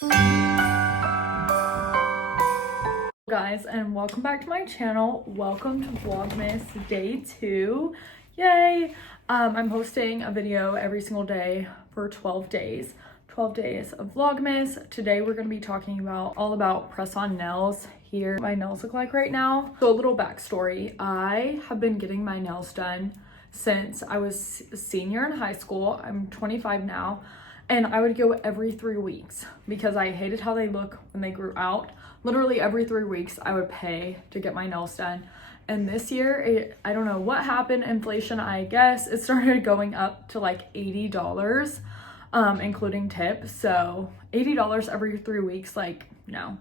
Guys, and welcome back to my channel. Welcome to vlogmas day 2. Yay! I'm hosting a video every single day for 12 days of vlogmas. Today we're going to be talking about all about press-on nails. Here my nails look like right now. So a little backstory: I have been getting my nails done since I was a senior in high school. I'm 25 now, and I would go every 3 weeks because I hated how they look when they grew out. Literally every 3 weeks I would pay to get my nails done. And this year, I don't know what happened, inflation, I guess, it started going up to like $80, including tip. So $80 every 3 weeks, like, no.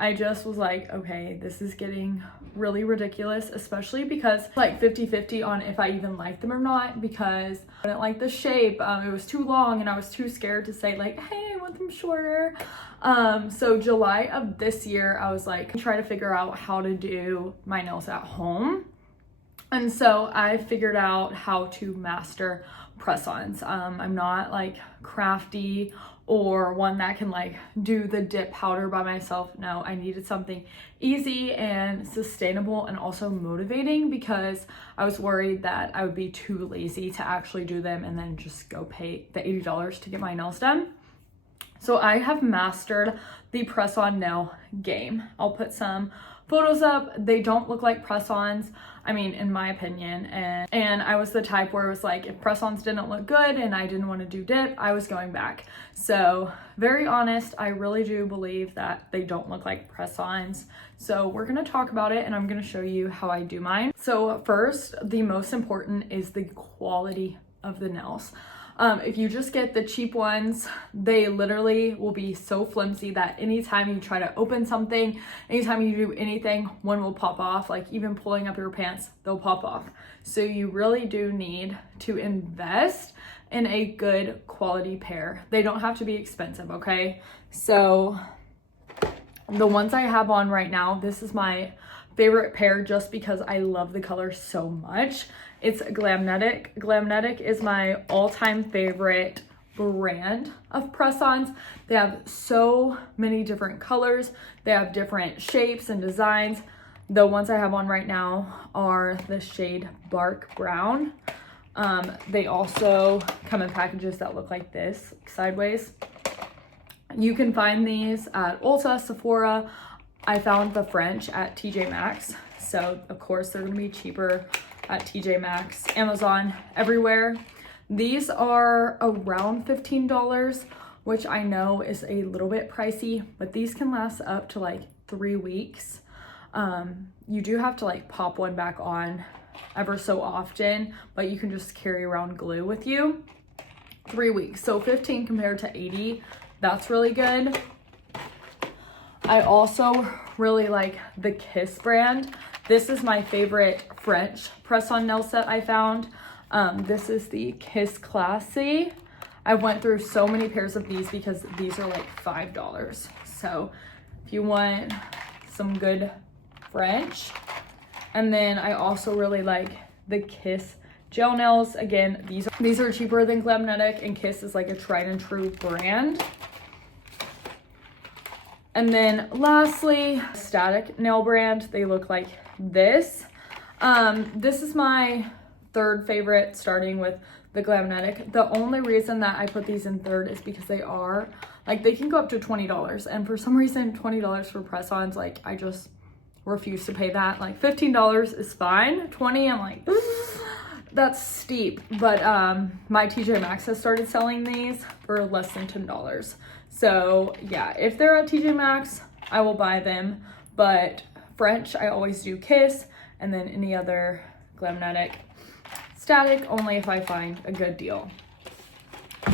I just was like, okay, this is getting really ridiculous, especially because like 50-50 on if I even like them or not, because I didn't like the shape. It was too long and I was too scared to say like, hey, I want them shorter. So July of this year, I was like, try to figure out how to do my nails at home. And so I figured out how to master press-ons. I'm not like crafty or one that can like do the dip powder by myself. No, I needed something easy and sustainable and also motivating, because I was worried that I would be too lazy to actually do them and then just go pay the $80 to get my nails done. So I have mastered the press-on nail game. I'll put some photos up. They don't look like press-ons, I mean, in my opinion, and I was the type where it was like, if press-ons didn't look good and I didn't want to do dip, I was going back. So very honest, I really do believe that they don't look like press-ons. So we're going to talk about it and I'm going to show you how I do mine. So first, the most important is the quality of the nails. If you just get the cheap ones, they literally will be so flimsy that anytime you try to open something, anytime you do anything, one will pop off. Like even pulling up your pants, they'll pop off. So you really do need to invest in a good quality pair. They don't have to be expensive, okay? So the ones I have on right now, this is my favorite pair just because I love the color so much. It's Glamnetic. Glamnetic is my all-time favorite brand of press-ons. They have so many different colors. They have different shapes and designs. The ones I have on right now are the shade Bark Brown. They also come in packages that look like this, sideways. You can find these at Ulta, Sephora. I found the French at TJ Maxx. So of course they're gonna be cheaper at TJ Maxx, Amazon, everywhere. These are around $15, which I know is a little bit pricey, but these can last up to like 3 weeks. You do have to like pop one back on ever so often, but you can just carry around glue with you. 3 weeks, so 15 compared to 80, that's really good. I also really like the Kiss brand. This is my favorite French press-on nail set I found. This is the Kiss Classy. I went through so many pairs of these because these are like $5. So if you want some good French. And then I also really like the Kiss gel nails. Again, these are cheaper than Glamnetic, and Kiss is like a tried and true brand. And then lastly, Static nail brand. They look like this. This is my third favorite, starting with the Glamnetic. The only reason that I put these in third is because they are like, they can go up to $20, and for some reason $20 for press-ons, like I just refuse to pay that. Like $15 is fine, 20 I'm like that's steep. But my TJ Maxx has started selling these for less than $10. So yeah, if they're at TJ Maxx, I will buy them. But French, I always do Kiss, and then any other Glamnetic. Static, only if I find a good deal.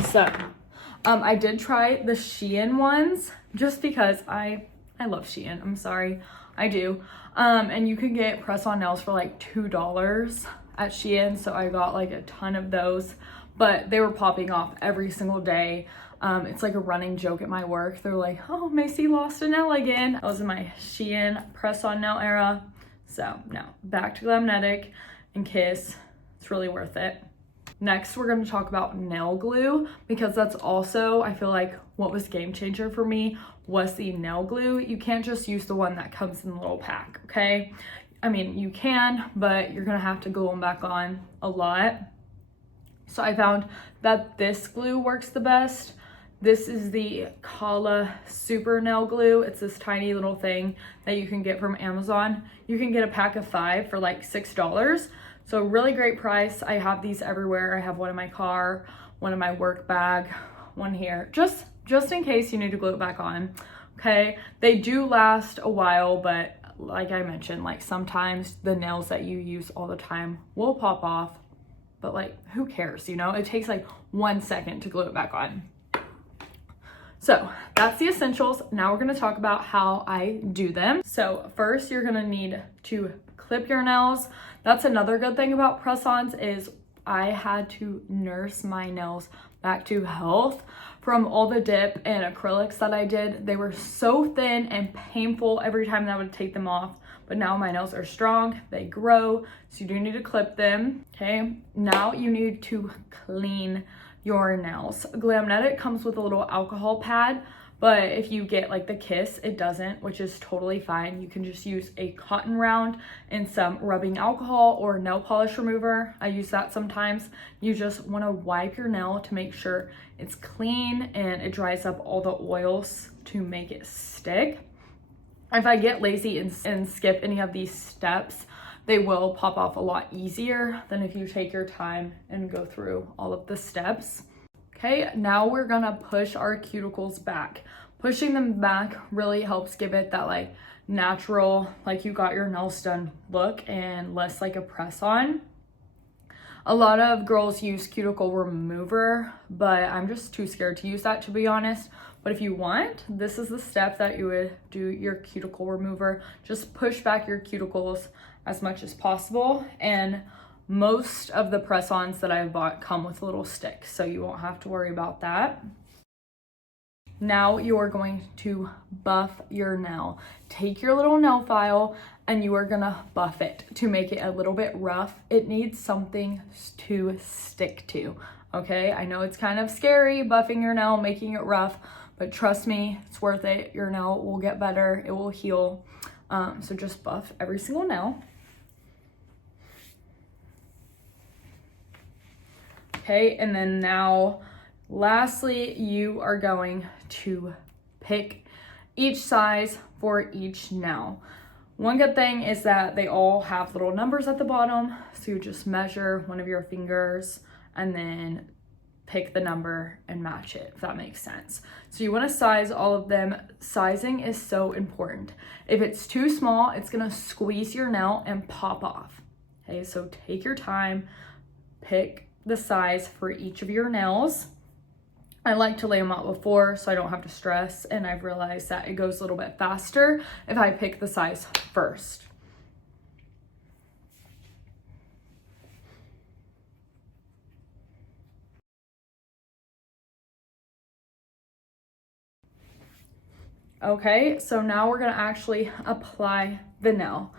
So I did try the Shein ones just because I love Shein. I'm sorry, I do. And you can get press-on nails for like $2 at Shein, so I got like a ton of those, but they were popping off every single day. It's like a running joke at my work. They're like, oh, Macy lost a nail again. I was in my Shein press-on nail era. So no, back to Glamnetic and Kiss. It's really worth it. Next, we're going to talk about nail glue, because that's also, I feel like, what was game changer for me was the nail glue. You can't just use the one that comes in the little pack, okay? I mean, you can, but you're gonna have to glue them back on a lot. So I found that this glue works the best. This is the Kala Super Nail Glue. It's this tiny little thing that you can get from Amazon. You can get a pack of 5 for like $6. So really great price. I have these everywhere. I have one in my car, one in my work bag, one here, just in case you need to glue it back on. Okay, they do last a while, but like I mentioned, like sometimes the nails that you use all the time will pop off, but like who cares, you know? It takes like 1 second to glue it back on. So that's the essentials. Now we're gonna talk about how I do them. So first you're gonna need to clip your nails. That's another good thing about press-ons is I had to nurse my nails back to health from all the dip and acrylics that I did. They were so thin and painful every time that I would take them off. But now my nails are strong, they grow, so you do need to clip them, okay? Now you need to clean your nails. Glamnetic comes with a little alcohol pad, but if you get like the Kiss, it doesn't, which is totally fine. You can just use a cotton round and some rubbing alcohol or nail polish remover. I use that sometimes. You just want to wipe your nail to make sure it's clean and it dries up all the oils to make it stick. If I get lazy and skip any of these steps, they will pop off a lot easier than if you take your time and go through all of the steps. Okay, now we're gonna push our cuticles back. Pushing them back really helps give it that like natural, like you got your nails done look and less like a press on. A lot of girls use cuticle remover, but I'm just too scared to use that, to be honest. But if you want, this is the step that you would do your cuticle remover. Just push back your cuticles as much as possible, and most of the press-ons that I've bought come with little sticks, so you won't have to worry about that. Now you're going to buff your nail. Take your little nail file and you are gonna buff it to make it a little bit rough. It needs something to stick to, okay? I know it's kind of scary buffing your nail, making it rough, but trust me, it's worth it. Your nail will get better, it will heal. So just buff every single nail. Okay, and then now, lastly, you are going to pick each size for each nail. One good thing is that they all have little numbers at the bottom, so you just measure one of your fingers and then pick the number and match it, if that makes sense. So you want to size all of them. Sizing is so important. If it's too small, it's gonna squeeze your nail and pop off. Okay, so take your time, pick the size for each of your nails. I like to lay them out before so I don't have to stress, and I've realized that it goes a little bit faster if I pick the size first. Okay, so now we're gonna actually apply the nail.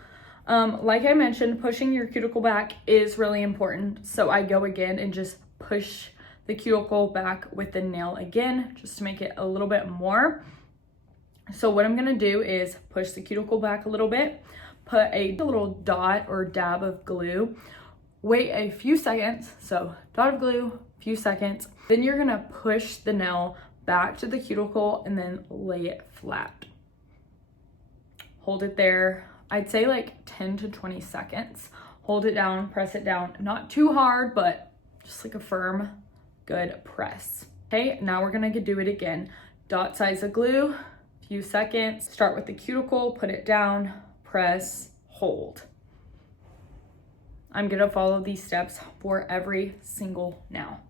Like I mentioned, pushing your cuticle back is really important. So I go again and just push the cuticle back with the nail again, just to make it a little bit more. So what I'm gonna do is push the cuticle back a little bit, put a little dot or dab of glue, wait a few seconds, so dot of glue, few seconds. Then you're gonna push the nail back to the cuticle and then lay it flat. Hold it there. I'd say like 10 to 20 seconds. Hold it down, press it down. Not too hard, but just like a firm, good press. Okay, now we're gonna do it again. Dot size of glue, few seconds. Start with the cuticle, put it down, press, hold. I'm gonna follow these steps for every single nail.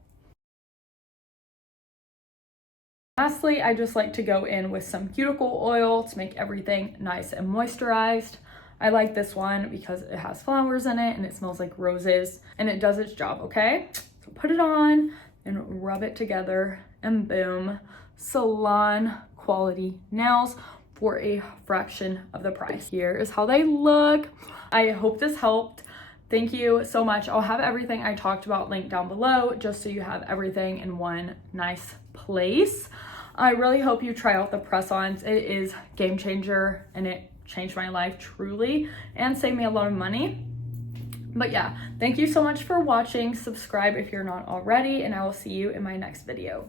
Lastly, I just like to go in with some cuticle oil to make everything nice and moisturized. I like this one because it has flowers in it and it smells like roses and it does its job, okay? So put it on and rub it together and boom, salon quality nails for a fraction of the price. Here is how they look. I hope this helped. Thank you so much. I'll have everything I talked about linked down below just so you have everything in one nice place. I really hope you try out the press-ons. It is game changer and it changed my life truly and saved me a lot of money. But yeah, thank you so much for watching. Subscribe if you're not already, and I will see you in my next video.